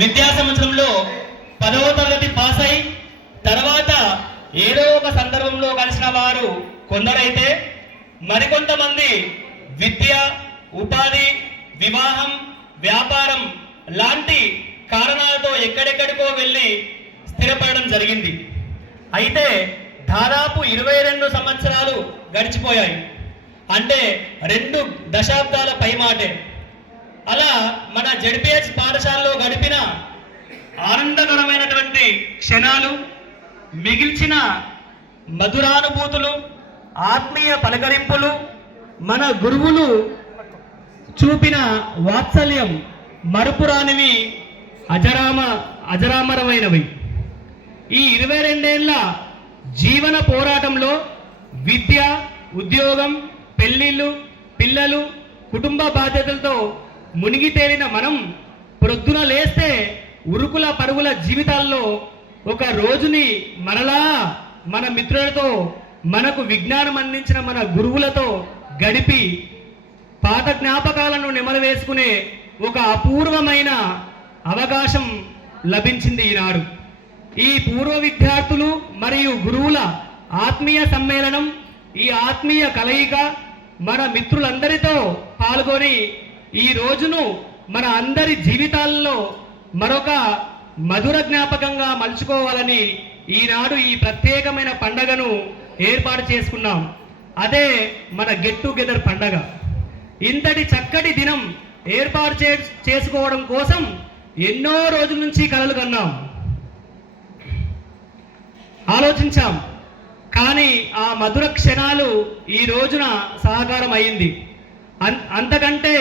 విద్యా సంవత్సరంలో 10వ తరగతి పాస్ అయి తర్వాత ఏదో ఒక సందర్భంలో కలిసిన వారు కొందరైతే, మరికొంతమంది విద్య, ఉపాధి, వివాహం, వ్యాపారం లాంటి కారణాలతో ఎక్కడెక్కడికో వెళ్ళి స్థిరపడడం జరిగింది. అయితే దాదాపు 22 సంవత్సరాలు గడిచిపోయాయి. అంటే 2 దశాబ్దాల పైమాటే. అలా మన జెడ్పీహెచ్ పాఠశాలలో గడిపిన ఆనందకరమైనటువంటి క్షణాలు, మిగిల్చిన మధురానుభూతులు, ఆత్మీయ పలకరింపులు, మన గురువులు చూపిన వాత్సల్యం మరుపురానివి, అజరామరమైనవి. ఈ 22 ఏళ్ల జీవన పోరాటంలో విద్య, ఉద్యోగం, పెళ్లిళ్ళు, పిల్లలు, కుటుంబ బాధ్యతలతో మునిగి తేలిన మనం ప్రొద్దున లేస్తే ఉరుకుల పరుగుల జీవితాల్లో ఒక రోజుని మరలా మన మిత్రులతో, మనకు విజ్ఞానం అందించిన మన గురువులతో గడిపి పాత జ్ఞాపకాలను నెమరు వేసుకునే ఒక అపూర్వమైన అవకాశం లభించింది ఈనాడు. ఈ పూర్వ విద్యార్థులు మరియు గురువుల ఆత్మీయ సమ్మేళనం, ఈ ఆత్మీయ కలయిక మన మిత్రులందరితో పాల్గొని ఈ రోజును మన అందరి జీవితాల్లో మరొక మధుర జ్ఞాపకంగా మలుచుకోవాలని ఈనాడు ఈ ప్రత్యేకమైన పండగను ఏర్పాటు చేసుకున్నాం. అదే మన గెట్ టుగెదర్ పండగ. ఇంతటి చక్కటి దినం ఏర్పాటు చేసుకోవడం కోసం ఎన్నో రోజుల నుంచి కలలు కన్నాం, ఆలోచించాం. కానీ ఆ మధుర క్షణాలు ఈ రోజున సాకారం అయింది. అంతకంటే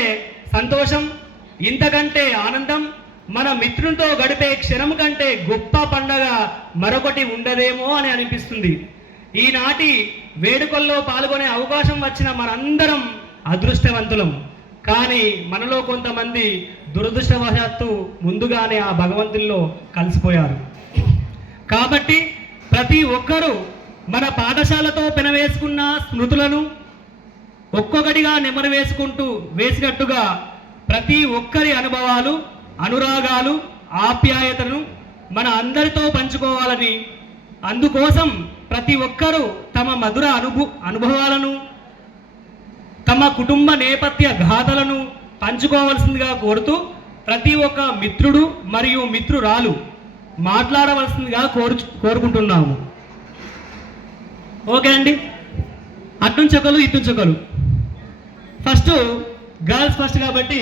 సంతోషం, ఇంతకంటే ఆనందం, మన మిత్రులతో గడిపే క్షణం కంటే గొప్ప పండగ మరొకటి ఉండదేమో అని అనిపిస్తుంది. ఈనాటి వేడుకల్లో పాల్గొనే అవకాశం వచ్చిన మనందరం అదృష్టవంతులం. కానీ మనలో కొంతమంది దురదృష్టవశాత్తు ముందుగానే ఆ భగవంతుల్లో కలిసిపోయారు. కాబట్టి ప్రతి ఒక్కరూ మన పాఠశాలతో పెనవేసుకున్న స్మృతులను ఒక్కొక్కటిగా నెమరు వేసినట్టుగా ప్రతి ఒక్కరి అనుభవాలు, అనురాగాలు, ఆప్యాయతను మన అందరితో పంచుకోవాలని, అందుకోసం ప్రతి ఒక్కరూ తమ మధుర అనుభవాలను, తమ కుటుంబ నేపథ్య గాథలను పంచుకోవాల్సిందిగా కోరుతూ ప్రతి ఒక్క మిత్రుడు మరియు మిత్రురాలు మాట్లాడవలసిందిగా కోరుకుంటున్నాము. ఓకే అండి, అట్నుంచి ఒకరు ఇట్నుంచి ఒకరు. ఫస్ట్ గర్ల్స్ ఫస్ట్ కాబట్టి